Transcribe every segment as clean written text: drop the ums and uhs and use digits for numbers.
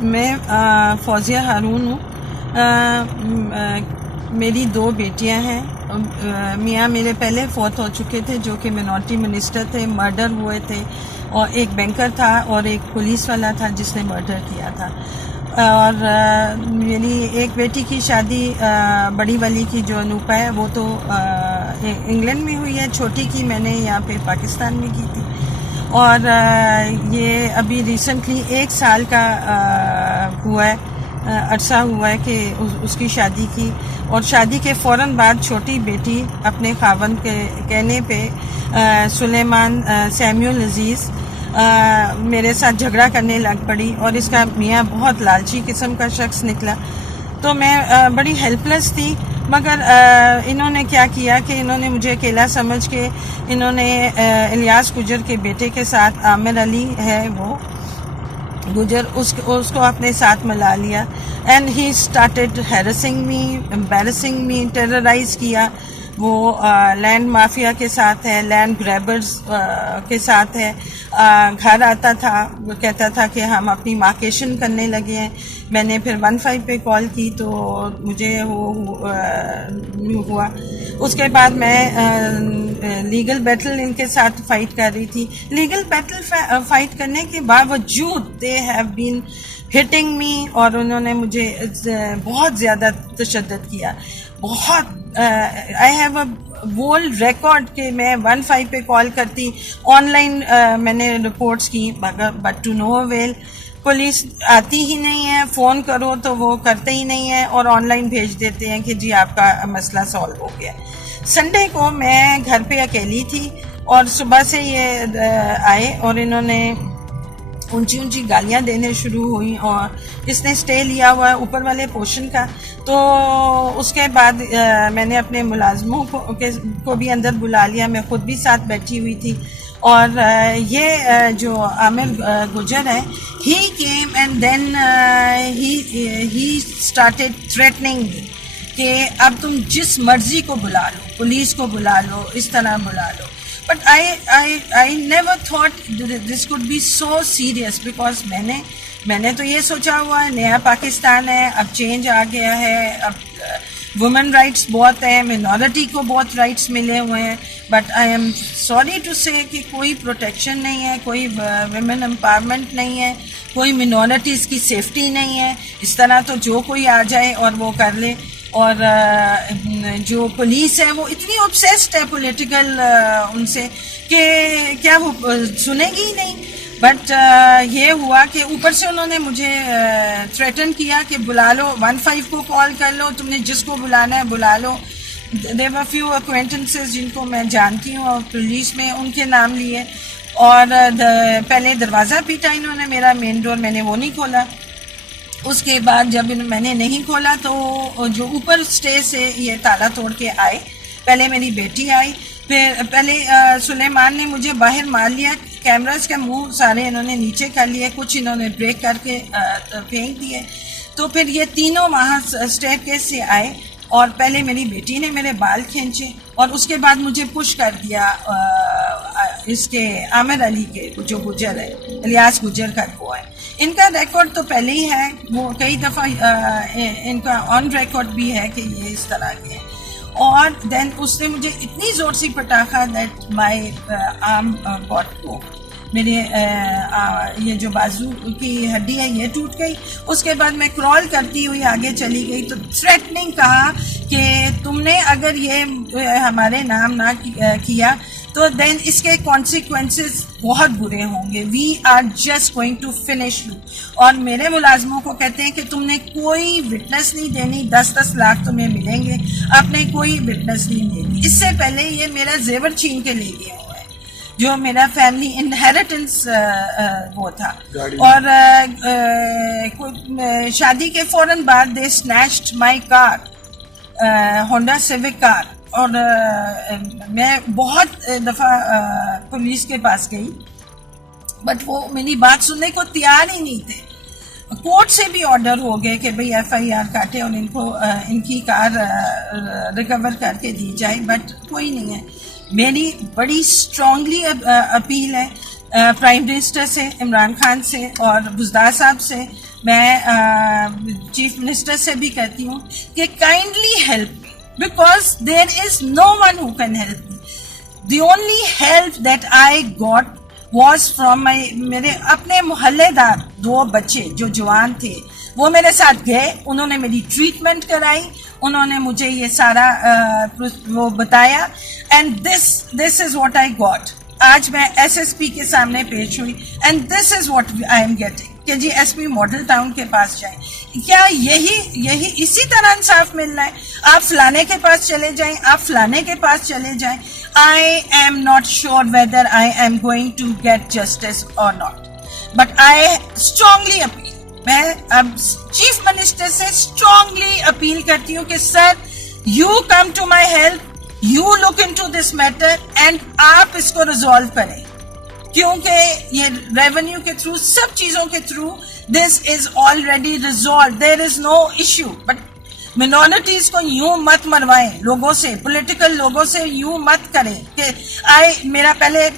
میں فوزیہ ہارون ہوں. میری 2 بیٹیاں ہیں. میاں میرے پہلے فوت ہو چکے تھے جو کہ منورٹی منسٹر تھے، مرڈر ہوئے تھے، اور ایک بینکر تھا اور ایک پولیس والا تھا جس نے مرڈر کیا تھا. اور میری ایک بیٹی کی شادی بڑی والی کی جو انوپا ہے وہ تو انگلینڈ میں ہوئی ہے، چھوٹی کی میں نے یہاں پہ پاکستان میں کی تھی. اور یہ ابھی ریسنٹلی 1 سال کا ہوا ہے، عرصہ ہوا ہے کہ اس کی شادی کی. اور شادی کے فوراً بعد چھوٹی بیٹی اپنے خاوند کے کہنے پہ سلیمان سیمیول عزیز میرے ساتھ جھگڑا کرنے لگ پڑی، اور اس کا میاں بہت لالچی قسم کا شخص نکلا. تو میں بڑی ہیلپ لیس تھی، مگر انہوں نے کیا کیا کہ انہوں نے مجھے اکیلا سمجھ کے انہوں نے الیاس گجر کے بیٹے کے ساتھ، عامر علی ہے وہ گجر، اس کو اپنے ساتھ ملا لیا. And he started harassing me, embarrassing me, terrorise کیا. وہ لینڈ مافیا کے ساتھ ہے، لینڈ گریبرز کے ساتھ ہے. گھر آتا تھا، وہ کہتا تھا کہ ہم اپنی مارکیشن کرنے لگے ہیں. میں نے پھر 15 پہ کال کی تو مجھے وہ ہوا. اس کے بعد میں لیگل بیٹل ان کے ساتھ فائٹ کر رہی تھی. لیگل بیٹل فائٹ کرنے کے باوجود دے ہیو بین ہٹنگ می، اور انہوں نے مجھے بہت زیادہ تشدد کیا. بہت I have a world record کہ میں 15 پہ کال کرتی. آن لائن میں نے رپورٹس کی، but to no avail. Police آتی ہی نہیں ہے، فون کرو تو وہ کرتے ہی نہیں ہیں، اور آن لائن بھیج دیتے ہیں کہ جی آپ کا مسئلہ سالو ہو گیا. سنڈے کو میں گھر پہ اکیلی تھی، اور صبح سے یہ آئے اور انہوں نے اونچی اونچی گالیاں دینے شروع ہوئیں. اور اس نے اسٹے لیا ہوا ہے اوپر والے پورشن کا. تو اس کے بعد میں نے اپنے ملازموں کو بھی اندر بلا لیا، میں خود بھی ساتھ بیٹھی ہوئی تھی. اور یہ جو عامر گجر ہے، he came and then he started threatening کہ اب تم جس مرضی کو بلا لو، پولیس کو بلا لو، اس طرح بلا لو. But I never thought this could be so serious, because میں نے تو یہ سوچا ہوا ہے نیا پاکستان ہے، اب چینج آ گیا ہے، اب وومن رائٹس بہت ہیں، مینورٹی کو بہت رائٹس ملے ہوئے ہیں. But I am sorry to say کہ کوئی پروٹیکشن نہیں ہے، کوئی ویمن امپاورمنٹ نہیں ہے، کوئی مینورٹیز کی سیفٹی نہیں ہے. اس طرح تو جو کوئی آ جائے اور وہ کر لے. اور جو پولیس ہے وہ اتنی obsessed ہے پولیٹیکل ان سے کہ کیا وہ سنے گی ہی نہیں. بٹ یہ ہوا کہ اوپر سے انہوں نے مجھے تھریٹن کیا کہ بلا لو، 15 کو کال کر لو، تم نے جس کو بلانا ہے بلا لو. there were few acquaintances جن کو میں جانتی ہوں اور پولیس میں، ان کے نام لیے. اور پہلے دروازہ پیٹا انہوں نے میرا مین ڈور، میں نے وہ نہیں کھولا. اس کے بعد جب میں نے نہیں کھولا تو جو اوپر اسٹے سے یہ تالا توڑ کے آئے. پہلے میری بیٹی آئی، پھر پہلے سلیمان نے مجھے باہر مار لیا، کیمراز کے منہ سارے انہوں نے نیچے کر لیے، کچھ انہوں نے بریک کر کے پھینک دیے. تو پھر یہ تینوں وہاں اسٹیئر کیس سے آئے، اور پہلے میری بیٹی نے میرے بال کھینچے، اور اس کے بعد مجھے پش کر دیا اس کے عامر علی کے جو گجر ہے، الیاس گجر کا وہ ہے. ان کا ریکارڈ تو پہلے ہی ہے، وہ کئی دفعہ ان کا آن ریکارڈ بھی ہے کہ یہ اس طرح کے. اور دین اس نے مجھے اتنی زور سے پٹاخا دیٹ مائی آرم گاٹ کو، میرے یہ جو بازو کی ہڈی ہے یہ ٹوٹ گئی. اس کے بعد میں کرال کرتی ہوئی آگے چلی گئی تو تھریٹننگ کہا کہ تم نے اگر یہ ہمارے نام نہ کیا تو دین اس کے کانسیکوینسز بہت برے ہوں گے. We are just going to finish you. اور میرے ملازموں کو کہتے ہیں کہ تم نے کوئی وٹنس نہیں دینی، 10 لاکھ تمہیں ملیں گے، آپ نے کوئی وٹنس نہیں دینی. اس سے پہلے یہ میرا زیور چھین کے لے گیا ہوا ہے جو میرا فیملی انہیریٹنس وہ تھا. اور شادی کے فوراً بعد دے اسنیچڈ مائی کار، ہونڈا سیوک کار. اور میں بہت دفعہ پولیس کے پاس گئی، بٹ وہ میری بات سننے کو تیار ہی نہیں تھے. کورٹ سے بھی آرڈر ہو گئے کہ بھئی FIR کاٹے اور ان کو ان کی کار ریکور کر کے دی جائے، بٹ کوئی نہیں ہے. میری بڑی اسٹرانگلی اپیل ہے پرائم منسٹر سے، عمران خان سے اور بزدار صاحب سے. میں چیف منسٹر سے بھی کہتی ہوں کہ kindly help me because there is no one who can help me. The only help that I got was from میرے اپنے محلے دار 2 بچے جو جوان تھے. وہ میرے ساتھ گئے, انہوں نے میری ٹریٹمنٹ کرائی, انہوں نے مجھے یہ سارا وہ بتایا, and this is what I got. آج میں ایس ایس پی کے سامنے پیش ہوئی and this is what I am getting کہ جی ایس پی ماڈل ٹاؤن کے پاس جائیں. کیا یہی اسی طرح انصاف ملنا ہے؟ آپ فلانے کے پاس چلے جائیں, آپ فلانے کے پاس چلے جائیں. I am not sure whether I am going to get justice اور not, but I strongly appeal, میں اب چیف منسٹر سے اسٹرانگلی اپیل کرتی ہوں کہ sir you come to my help, you look into this matter and آپ اس کو ریزالو کریں, کیونکہ یہ ریونیو کے تھرو سب چیزوں کے through this is already resolve, there is no issue. But minorities کو یوں مت مروائیں, لوگوں سے, پولیٹیکل لوگوں سے یوں مت کریں کہ میرا پہلے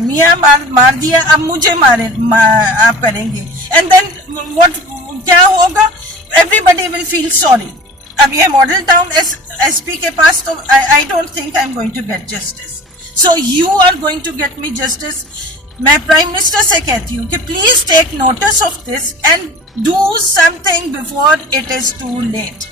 میاں مار دیا اب مجھے آپ کریں گے, اینڈ دین واٹ کیا ہوگا؟ Everybody will feel sorry. اب یہ ماڈل ٹاؤن ایس پی کے پاس تو I don't think I am going to get justice, so you are going to get me justice. میں پرائم منسٹر سے کہتی ہوں کہ please take notice of this and do something before it is too late.